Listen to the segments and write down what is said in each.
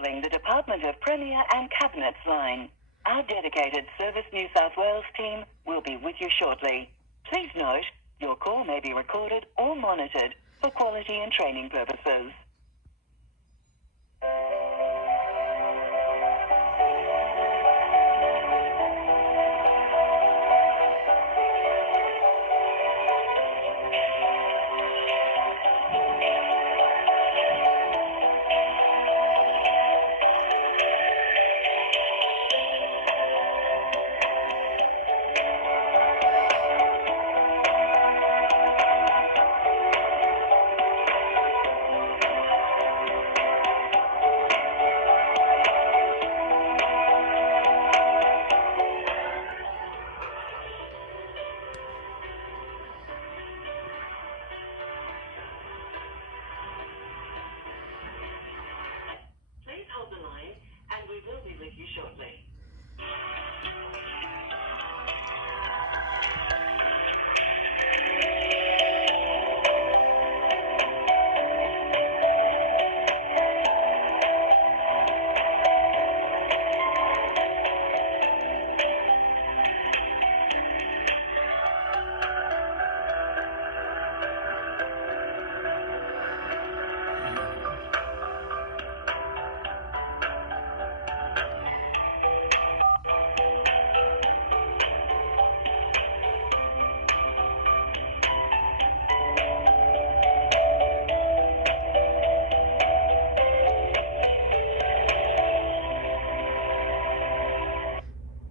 calling the Department of Premier and Cabinets line. Our dedicated Service New South Wales team will be with you shortly. Please note, your call may be recorded or monitored for quality and training purposes. Please hold the line and we will be with you shortly.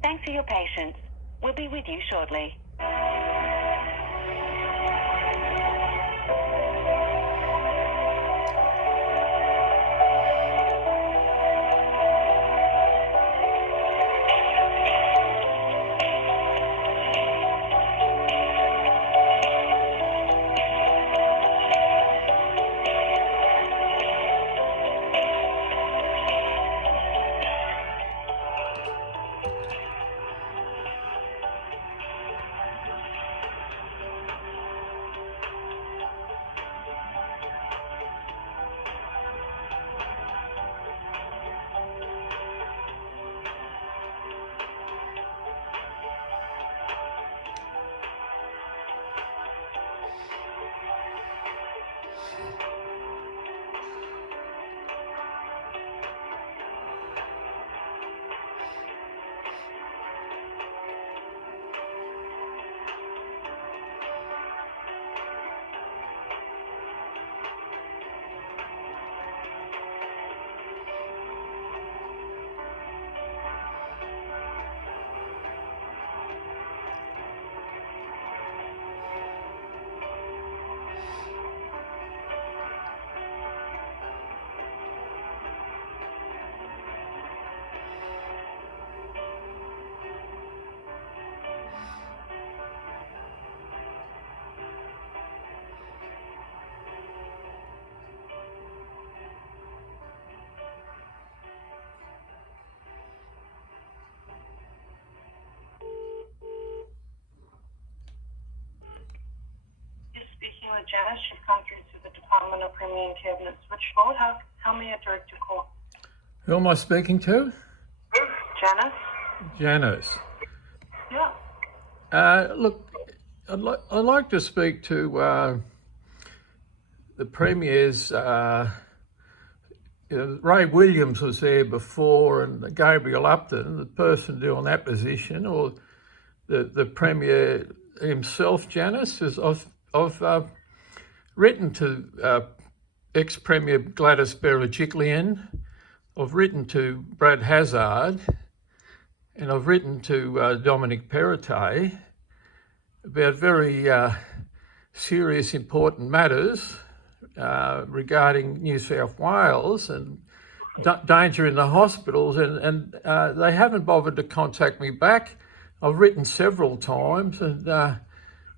Thanks for your patience. We'll be with you shortly. Speaking with Janice, you've come through to the Department of Premier and Cabinet switchboard. How may I direct your call? Who am I speaking to? Janice? Janice. Yeah. Look, I'd like to speak to the Premier's. Ray Williams was there before, and Gabriel Upton, the person doing that position, or the Premier himself, Janice. I've written to ex-Premier Gladys Berejiklian, I've written to Brad Hazzard, and I've written to Dominic Perrottet about very serious, important matters regarding New South Wales and danger in the hospitals, and they haven't bothered to contact me back. I've written several times, and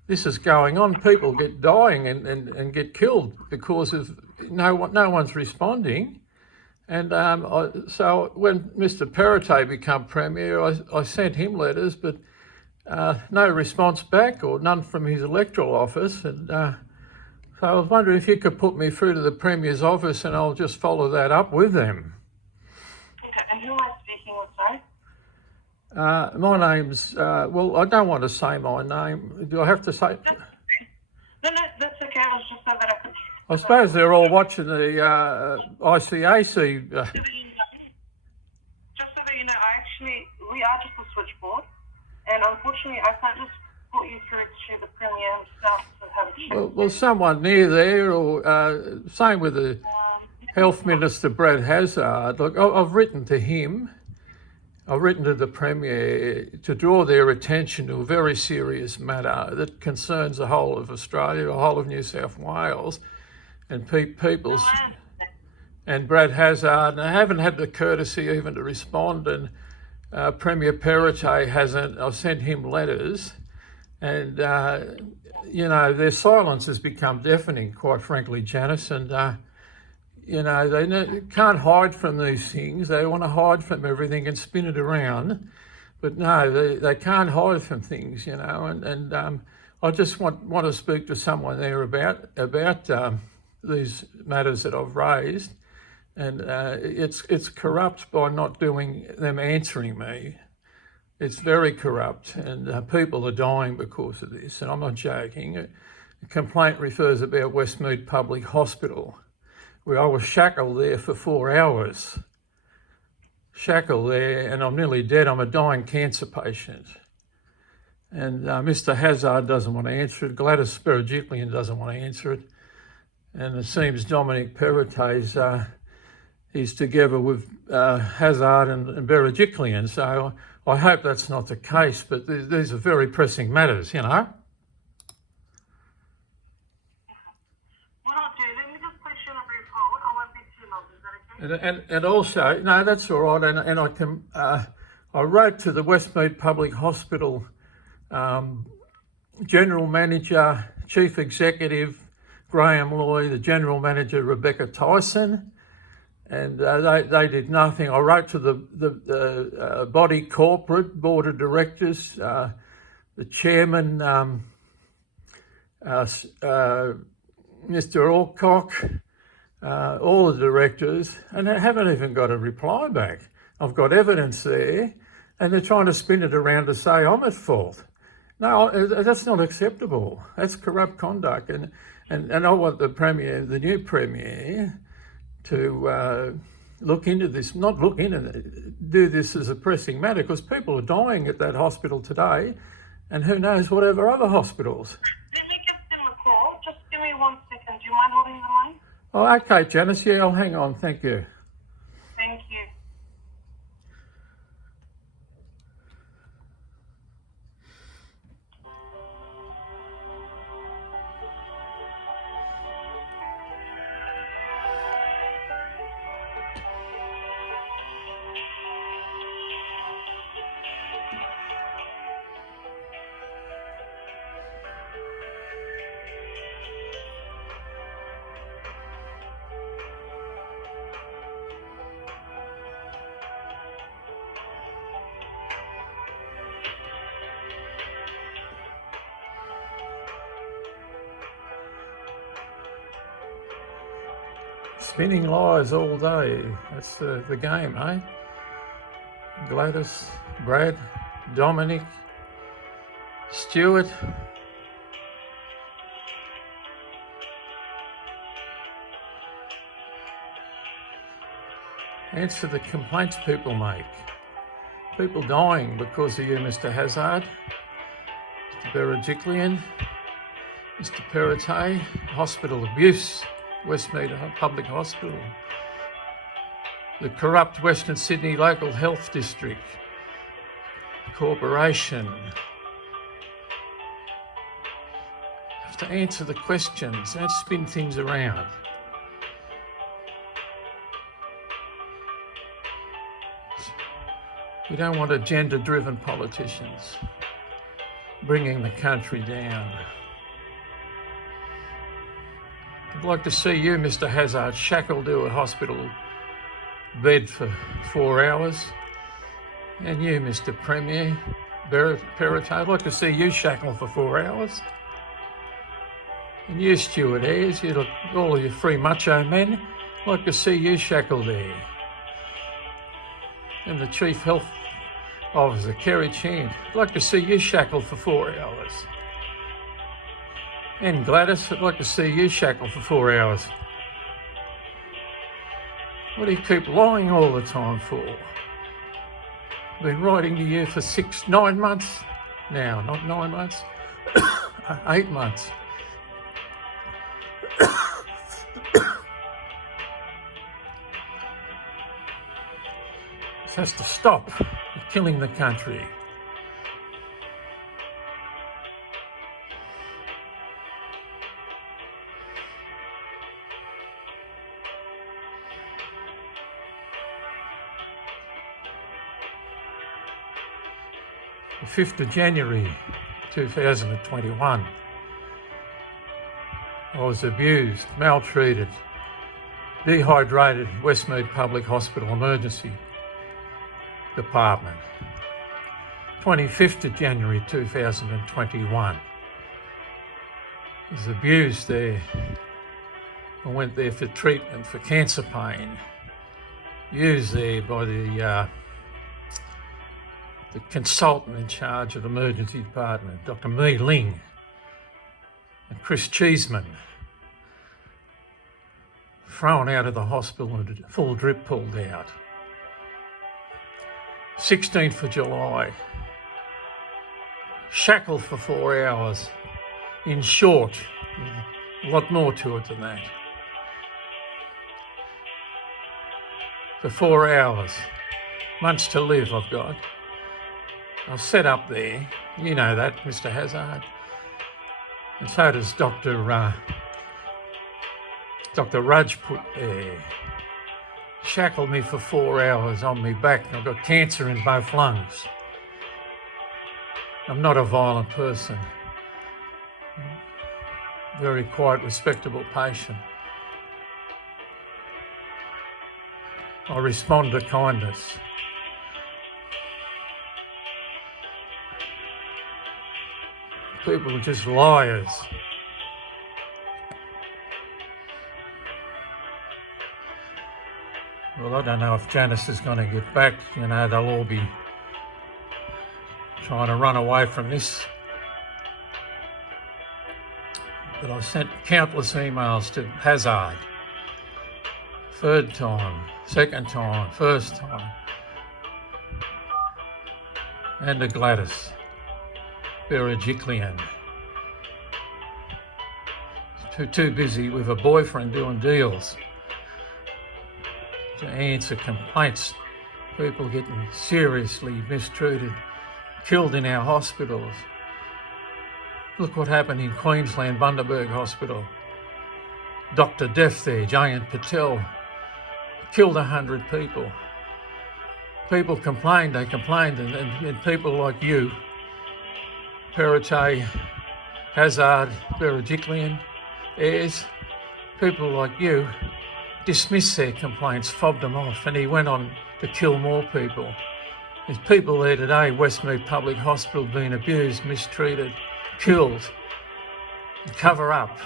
this is going on. People get dying and get killed because of no one's responding. And so when Mr. Perrottet became Premier, I sent him letters, but no response back, or none from his electoral office. And so I was wondering if you could put me through to the Premier's office, and I'll just follow that up with them. My name's, well, I don't want to say my name. Do I have to say? No, that's okay. I was just so that I could. I suppose they're all watching the ICAC. Just so that you know, we are just a switchboard, and unfortunately, I can't just put you through to the Premier himself to have a chat. Well, someone near there, or same with the Health Minister, Brad Hazzard. Look, I've written to him. I've written to the Premier to draw their attention to a very serious matter that concerns the whole of Australia, the whole of New South Wales, and people's. And Brad Hazzard, and I haven't had the courtesy even to respond, and Premier Perrottet hasn't. I've sent him letters, and their silence has become deafening, quite frankly, Janice, and they can't hide from these things. They want to hide from everything and spin it around, but no, they can't hide from things, and I just want to speak to someone there about these matters that I've raised. And it's corrupt by not doing them answering me. It's very corrupt, and people are dying because of this. And I'm not joking. A complaint refers about Westmead Public Hospital, where I was shackled there for 4 hours. Shackled there, and I'm nearly dead. I'm a dying cancer patient. And Mr. Hazzard doesn't want to answer it. Gladys Berejiklian doesn't want to answer it. And it seems Dominic Perrottet's he's together with Hazzard and Berejiklian, so I hope that's not the case, but these are very pressing matters, What I'll do, let me just place you on a brief hold. I won't be too long, is that okay? And also, no, that's all right, and I can, I wrote to the Westmead Public Hospital General Manager, Chief Executive Graham Loy, the General Manager Rebecca Tyson, and they did nothing. I wrote to the body corporate board of directors, the chairman, Mr. Alcock, all the directors, and they haven't even got a reply back. I've got evidence there, and they're trying to spin it around to say I'm at fault. No, that's not acceptable. That's corrupt conduct, and I want the Premier, the new Premier, to look into this, not look in and do this as a pressing matter, because people are dying at that hospital today, and who knows whatever other hospitals. Let me give them a call. Just give me 1 second. Do you mind holding the line? Oh, okay, Janice. Yeah, I'll hang on. Thank you. Thank you. Spinning lies all day. That's the game, eh? Gladys, Brad, Dominic, Stuart. Answer the complaints people make. People dying because of you, Mr. Hazzard, Mr. Berejiklian, Mr. Perrottet, hospital abuse, Westmead Public Hospital, the corrupt Western Sydney Local Health District Corporation. Have to answer the questions, don't spin things around. We don't want agenda-driven politicians bringing the country down. I'd like to see you, Mr. Hazzard, shackled to a hospital bed for 4 hours. And you, Mr. Premier Perrottet, I'd like to see you shackled for 4 hours. And you, Stuart Ayres, you look, all of you free macho men, I'd like to see you shackled there. And the Chief Health Officer Kerry Chan, I'd like to see you shackled for 4 hours. And Gladys, I'd like to see you shackled for 4 hours. What do you keep lying all the time for? I've been writing to you for 9 months now, not 9 months, 8 months. This has to stop. You're killing the country. The 5th of January 2021, I was abused, maltreated, dehydrated at Westmead Public Hospital Emergency Department. 25th of January 2021, I was abused there. I went there for treatment for cancer pain, used there by the consultant in charge of the emergency department, Dr. Mei Ling and Chris Cheeseman, thrown out of the hospital and a full drip pulled out. 16th of July, shackled for 4 hours. In short, a lot more to it than that. For 4 hours. Months to live I've got. I've set up there, you know that, Mr. Hazard. And so does Dr. Rudge put there. Shackled me for 4 hours on me back. I've got cancer in both lungs. I'm not a violent person. Very quiet, respectable patient. I respond to kindness. People are just liars. Well, I don't know if Janice is going to get back. You know, they'll all be trying to run away from this. But I've sent countless emails to Hazard. 3rd time, 2nd time, 1st time. And to Gladys Berejiklian. Too busy with a boyfriend doing deals to answer complaints. People getting seriously mistreated, killed in our hospitals. Look what happened in Queensland, Bundaberg Hospital. Dr. Death there, Jayant Patel, killed 100 people. People complained, and people like you, Perrottet, Hazard, Berejiklian, Ayres, people like you, dismissed their complaints, fobbed them off, and he went on to kill more people. There's people there today, Westmead Public Hospital, being abused, mistreated, killed. Cover up.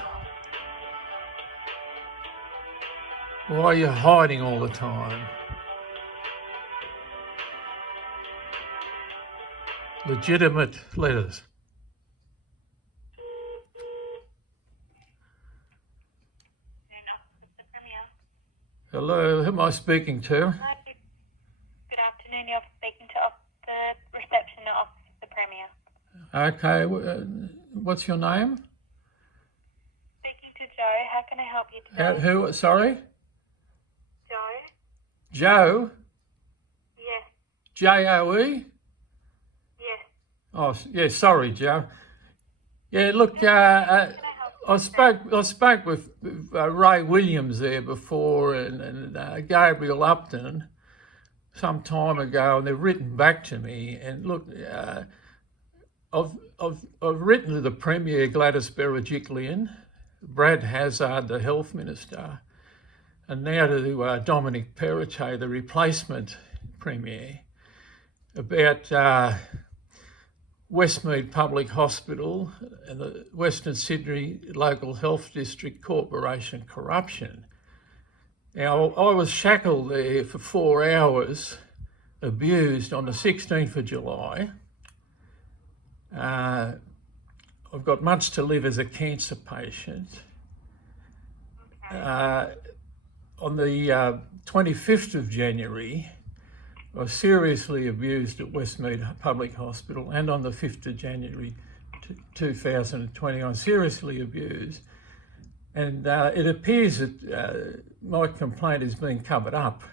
Why are you hiding all the time? Legitimate letters. Hello, who am I speaking to? Hi, good afternoon. You're speaking to the reception of the Premier. Okay, what's your name? Speaking to Joe. How can I help you today? Who, sorry? Joe? Joe? Yes. J-O-E? Yes. Oh, yeah, sorry, Joe. Yeah, look, I spoke with Ray Williams there before and Gabriel Upton some time ago, and they've written back to me. And look, I've written to the Premier, Gladys Berejiklian, Brad Hazard, the Health Minister, and now to Dominic Perrottet, the replacement Premier, about Westmead Public Hospital and the Western Sydney Local Health District Corporation corruption. Now, I was shackled there for 4 hours abused on the 16th of July. I've got much to live as a cancer patient. On the 25th of January, I was seriously abused at Westmead Public Hospital, and on the 5th of January 2020, I was seriously abused. And it appears that my complaint is being covered up.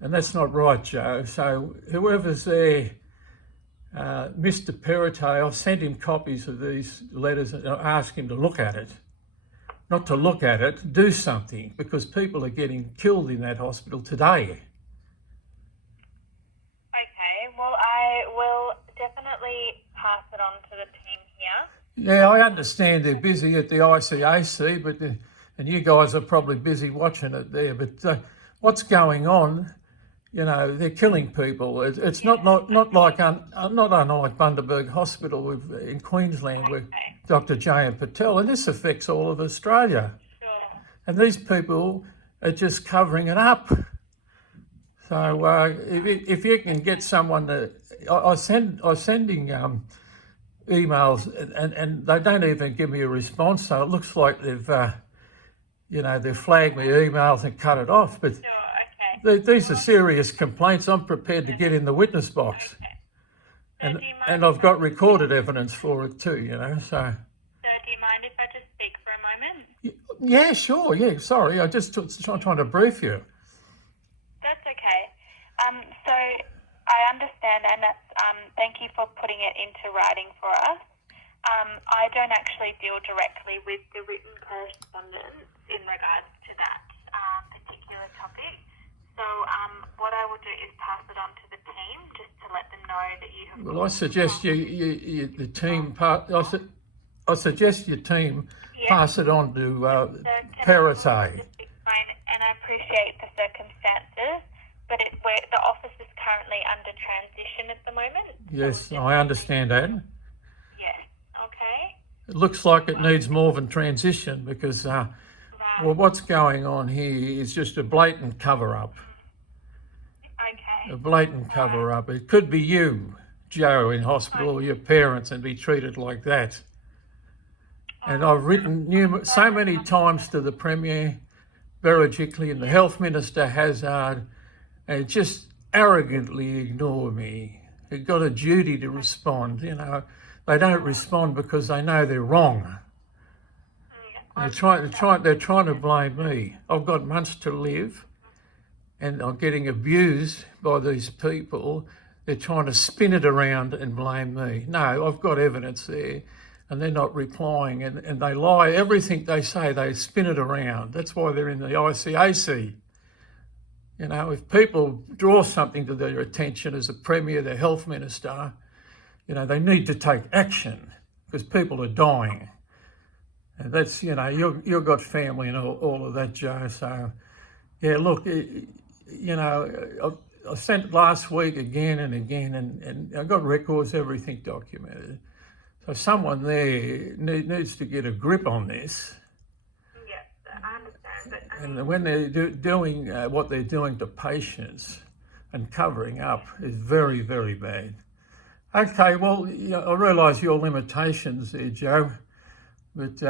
And that's not right, Joe. So whoever's there, Mr. Perrottet, I've sent him copies of these letters and asked him to look at it. Not to look at it, do something, because people are getting killed in that hospital today. Okay, well, I will definitely pass it on to the team here. Yeah, I understand they're busy at the ICAC, but and you guys are probably busy watching it there. But what's going on? You know, they're killing people. It's not unlike Bundaberg Hospital in Queensland with Dr. J.M. Patel, and this affects all of Australia. Sure. And these people are just covering it up. So if you can get someone to, I'm sending emails and they don't even give me a response. So it looks like they've flagged my emails and cut it off. But Sure, okay. these are serious complaints. I'm prepared to get in the witness box. Okay. And, do you mind and I've got recorded evidence for it too, you know, so. Sir, do you mind if I just speak for a moment? Yeah, sure, yeah, sorry, I just trying to brief you. That's okay. So I understand, and that's, thank you for putting it into writing for us. I don't actually deal directly with the written correspondence in regards to that particular topic. So what I will do is pass it on to the team just to let them know that you have... Well, I suggest the team, I suggest your team pass it on to Perrottet. Just explain, and I appreciate the circumstances, but the office is currently under transition at the moment. Yes, I understand that. Yeah, okay. It looks like it needs more than transition because well, what's going on here is just a blatant cover-up. Okay. A blatant cover-up. It could be you, Joe, in hospital, or your parents, and be treated like that. And I've written so many times to the Premier, Berejiklian, and the Health Minister, Hazzard, and just arrogantly ignore me. They've got a duty to respond, you know. They don't respond because they know they're wrong. They're trying to blame me. I've got months to live, and I'm getting abused by these people. They're trying to spin it around and blame me. No, I've got evidence there, and they're not replying, and they lie. Everything they say, they spin it around. That's why they're in the ICAC. You know, if people draw something to their attention as a Premier, the Health Minister, you know, they need to take action because people are dying. And that's, you know, you've got family and all of that, Joe. So, yeah, look, you know, I sent last week again and again, and I got records, everything documented. So someone there needs to get a grip on this. Yes, I understand. But, And when they're doing what they're doing to patients and covering up is very, very bad. Okay, well, you know, I realise your limitations there, Joe. But,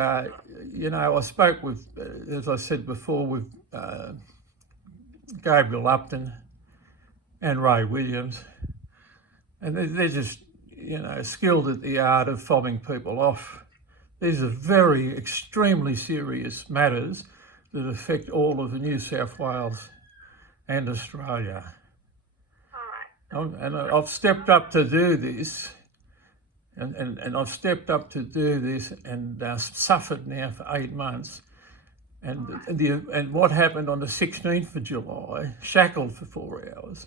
you know, I spoke with, as I said before, with Gabriel Upton and Ray Williams. And they're just, you know, skilled at the art of fobbing people off. These are very extremely serious matters that affect all of New South Wales and Australia. all right. And I've stepped up to do this. And I've stepped up to do this and suffered now for 8 months. And what happened on the 16th of July, shackled for 4 hours.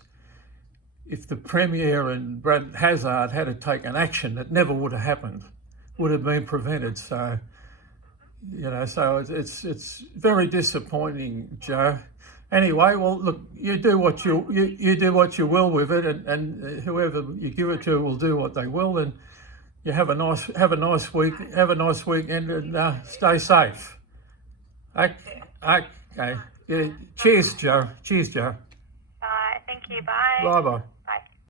If the Premier and Brad Hazzard had taken action, that never would have happened, would have been prevented. So, you know, so it's very disappointing, Joe. Anyway, well, look, you do what you do what you will with it, and whoever you give it to will do what they will. And you have a nice week, have a nice weekend, and stay safe. Okay. Yeah. Cheers, Joe. Cheers, Joe. Bye. Thank you. Bye. Bye bye. Bye.